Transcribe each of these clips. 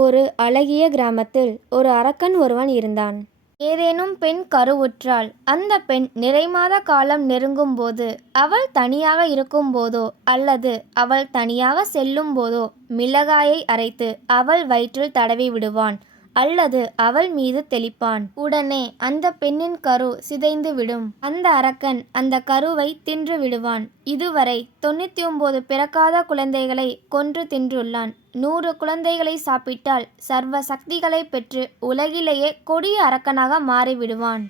ஒரு அழகிய கிராமத்தில் ஒரு அரக்கன் ஒருவன் இருந்தான். ஏதேனும் பெண் கருவுற்றால் அந்த பெண் நிறைமாத காலம் நெருங்கும் போது, அவள் தனியாக இருக்கும் போதோ அல்லது அவள் தனியாக செல்லும் போதோ மிளகாயை அரைத்து அவள் வயிற்றில் தடவி விடுவான் அல்லது அவள் மீது தெளிப்பான். உடனே அந்த பெண்ணின் கரு சிதைந்து விடும். அந்த அரக்கன் அந்த கருவை தின்று விடுவான். இதுவரை 99 பிறக்காத குழந்தைகளை கொன்று தின்றுள்ளான். 100 குழந்தைகளை சாப்பிட்டால் சர்வ சக்திகளை பெற்று உலகிலேயே கொடிய அரக்கனாக மாறிவிடுவான்.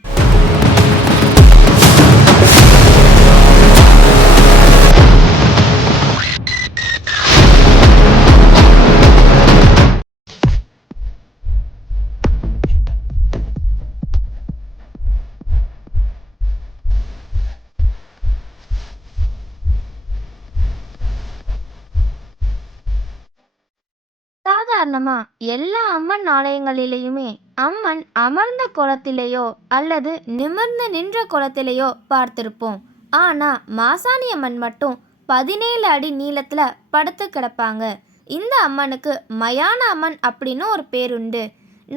சாதாரணமா எல்லா அம்மன் ஆலயங்களிலேயுமே அம்மன் அமர்ந்த கோலத்திலேயோ அல்லது நிமிர்ந்து நின்ற கோலத்திலேயோ பார்த்திருப்போம். ஆனா மாசாணி அம்மன் மட்டும் 17 அடி நீளத்துல படுத்து கிடப்பாங்க. இந்த அம்மனுக்கு மயான அம்மன் அப்படின்னு ஒரு பேருண்டு.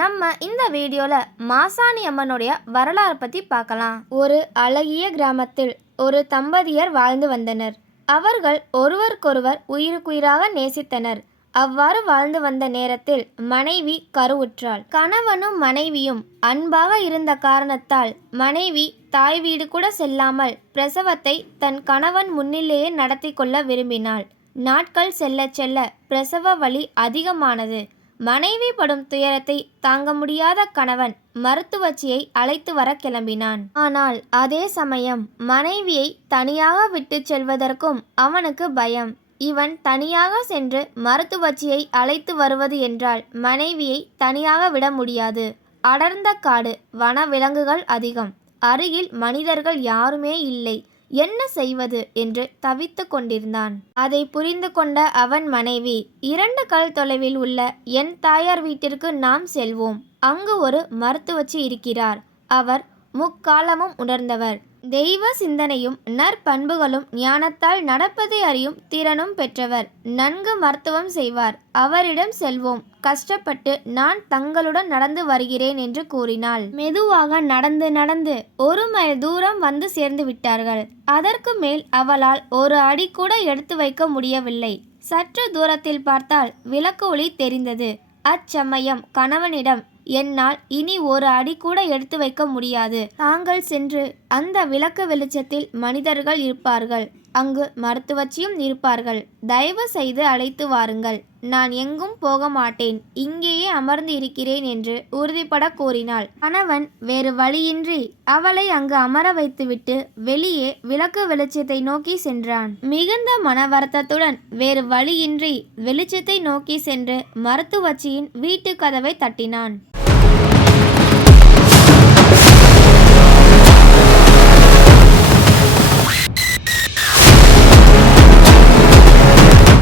நம்ம இந்த வீடியோல மாசாணி அம்மனுடைய வரலாறு பத்தி பார்க்கலாம். ஒரு அழகிய கிராமத்தில் ஒரு தம்பதியர் வாழ்ந்து வந்தனர். அவர்கள் ஒருவருக்கொருவர் உயிருக்குயிராக நேசித்தனர். அவ்வாறு வாழ்ந்து வந்த நேரத்தில் மனைவி கருவுற்றாள். கணவனும் மனைவியும் அன்பாக இருந்த காரணத்தால் மனைவி தாய் வீடு கூட செல்லாமல் பிரசவத்தை தன் கணவன் முன்னிலேயே நடத்தி கொள்ள விரும்பினாள். நாட்கள் செல்ல செல்ல பிரசவ வலி அதிகமானது. மனைவி படும் துயரத்தை தாங்க முடியாத கணவன் மருத்துவச்சியை அழைத்து வர கிளம்பினான். ஆனால் அதே சமயம் மனைவியை தனியாக விட்டு செல்வதற்கும் அவனுக்கு பயம். இவன் தனியாக சென்று மருத்துவச்சியை அழைத்து வருவது என்றால் மனைவியை தனியாக விட முடியாது. அடர்ந்த காடு, வன விலங்குகள் அதிகம். அருகில் மனிதர்கள் யாருமே இல்லை. என்ன செய்வது என்று தவித்து கொண்டிருந்தான். அதை புரிந்து கொண்ட அவன் மனைவி, 2 கல் தொலைவில் உள்ள என் தாயார் வீட்டிற்கு நாம் செல்வோம். அங்கு ஒரு மருத்துவச்சி இருக்கிறார். அவர் முக்காலமும் உணர்ந்தவர். தெய்வ சிந்தனையும் நற்பண்புகளும் ஞானத்தால் நடப்பதை அறியும் திறனும் பெற்றவர். நன்கு மருத்துவம் செய்வார். அவரிடம் செல்வோம். கஷ்டப்பட்டு நான் தங்களுடன் நடந்து வருகிறேன் என்று கூறினாள். மெதுவாக நடந்து நடந்து 1 மைல் தூரம் வந்து சேர்ந்து விட்டார்கள். அதற்கு மேல் அவளால் ஒரு அடி கூட எடுத்து வைக்க முடியவில்லை. சற்று தூரத்தில் பார்த்தால் விளக்கு ஒளி தெரிந்தது. அச்சமயம் கணவனிடம், என்னால் இனி ஒரு அடி கூட எடுத்து வைக்க முடியாது. தாங்கள் சென்று அந்த விளக்கு வெளிச்சத்தில் மனிதர்கள் இருப்பார்கள். அங்கு மருத்துவச்சியும் இருப்பார்கள். தயவு செய்து அழைத்து வாருங்கள். நான் எங்கும் போக மாட்டேன். இங்கேயே அமர்ந்து இருக்கிறேன் என்று உறுதிபட கூறினாள். கணவன் வேறு வழியின்றி அவளை அங்கு அமர வைத்துவிட்டு வெளியே விளக்கு வெளிச்சத்தை நோக்கி சென்றான். மிகுந்த மன வருத்தத்துடன் வேறு வழியின்றி வெளிச்சத்தை நோக்கி சென்று மருத்துவச்சியின் வீட்டு கதவை தட்டினான்.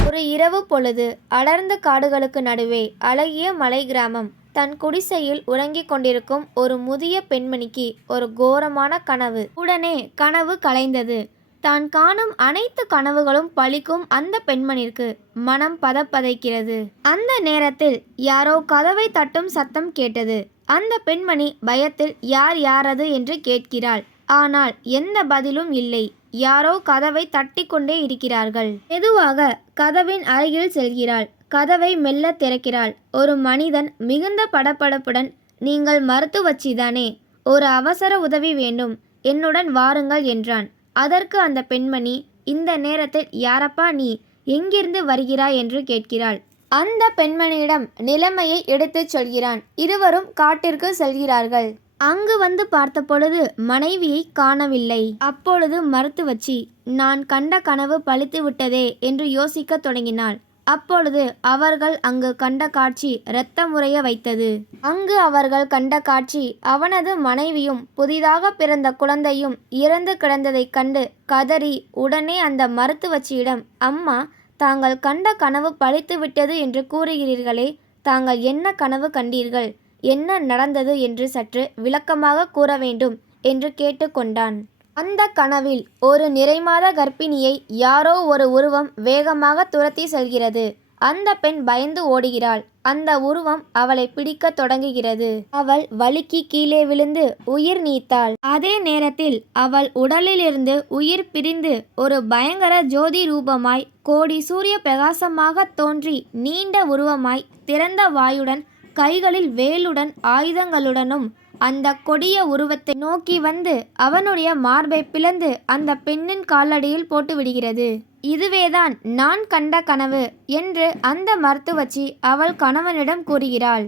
ஒரு இரவு பொழுது அடர்ந்த காடுகளுக்கு நடுவே அழகிய மலை கிராமம். தன் குடிசையில் உறங்கிக் கொண்டிருக்கும் ஒரு முதிய பெண்மணிக்கு ஒரு கோரமான கனவு. உடனே கனவு கலைந்தது. தான் காணும் அனைத்து கனவுகளும் பலிக்கும் அந்த பெண்மணிற்கு மனம் பதப்பதைக்கிறது. அந்த நேரத்தில் யாரோ கதவை தட்டும் சத்தம் கேட்டது. அந்த பெண்மணி பயத்தில் யார் யாரது என்று கேட்கிறாள். ஆனால் எந்த பதிலும் இல்லை. யாரோ கதவை தட்டி கொண்டே இருக்கிறார்கள். மெதுவாக கதவின் அருகில் செல்கிறாள். கதவை மெல்ல திறக்கிறாள். ஒரு மனிதன் மிகுந்த படபடப்புடன், நீங்கள் மருத்துவச்சிதானே? ஒரு அவசர உதவி வேண்டும். என்னுடன் வாருங்கள் என்றான். அதற்கு அந்த பெண்மணி, இந்த நேரத்தில் யாரப்பா நீ? எங்கிருந்து வருகிறாய் என்று கேட்கிறாள். அந்த பெண்மணியிடம் நிலைமையை எடுத்துச் சொல்கிறான். இருவரும் காட்டிற்கு செல்கிறார்கள். அங்கு வந்து பார்த்த பொழுது மனைவியை காணவில்லை. அப்பொழுது மருத்துவச்சி, நான் கண்ட கனவு பலித்து விட்டதே என்று யோசிக்க தொடங்கினாள். அப்பொழுது அவர்கள் அங்கு கண்ட காட்சி இரத்தமுறைய வைத்தது. அங்கு அவர்கள் கண்ட காட்சி, அவனது மனைவியும் புதிதாக பிறந்த குழந்தையும் இறந்து கிடந்ததைக் கண்டு கதறி உடனே அந்த மருத்துவச்சியிடம், அம்மா, தாங்கள் கண்ட கனவு பலித்து விட்டது என்று கூறுகிறீர்களே, தாங்கள் என்ன கனவு கண்டீர்கள்? என்ன நடந்தது என்று சற்று விளக்கமாக கூற வேண்டும் என்று கேட்டுக்கொண்டான். அந்த கனவில் ஒரு நிறைமாத கர்ப்பிணியை யாரோ ஒரு உருவம் வேகமாக துரத்தி செல்கிறது. அந்த பெண் பயந்து ஓடுகிறாள். அந்த உருவம் அவளை பிடிக்க தொடங்குகிறது. அவள் வழுக்கி கீழே விழுந்து உயிர் நீத்தாள். அதே நேரத்தில் அவள் உடலிலிருந்து உயிர் பிரிந்து ஒரு பயங்கர ஜோதி ரூபமாய் கோடி சூரிய பிரகாசமாக தோன்றி நீண்ட உருவமாய் திறந்த வாயுடன் கைகளில் வேலுடன் ஆயுதங்களுடனும் அந்த கொடிய உருவத்தை நோக்கி வந்து அவனுடைய மார்பை பிளந்து அந்த பெண்ணின் காலடியில் போட்டு விடுகிறது. இதுவேதான் நான் கண்ட கனவு என்று அந்த மருத்துவச்சி அவள் கணவனிடம் கூறுகிறாள்.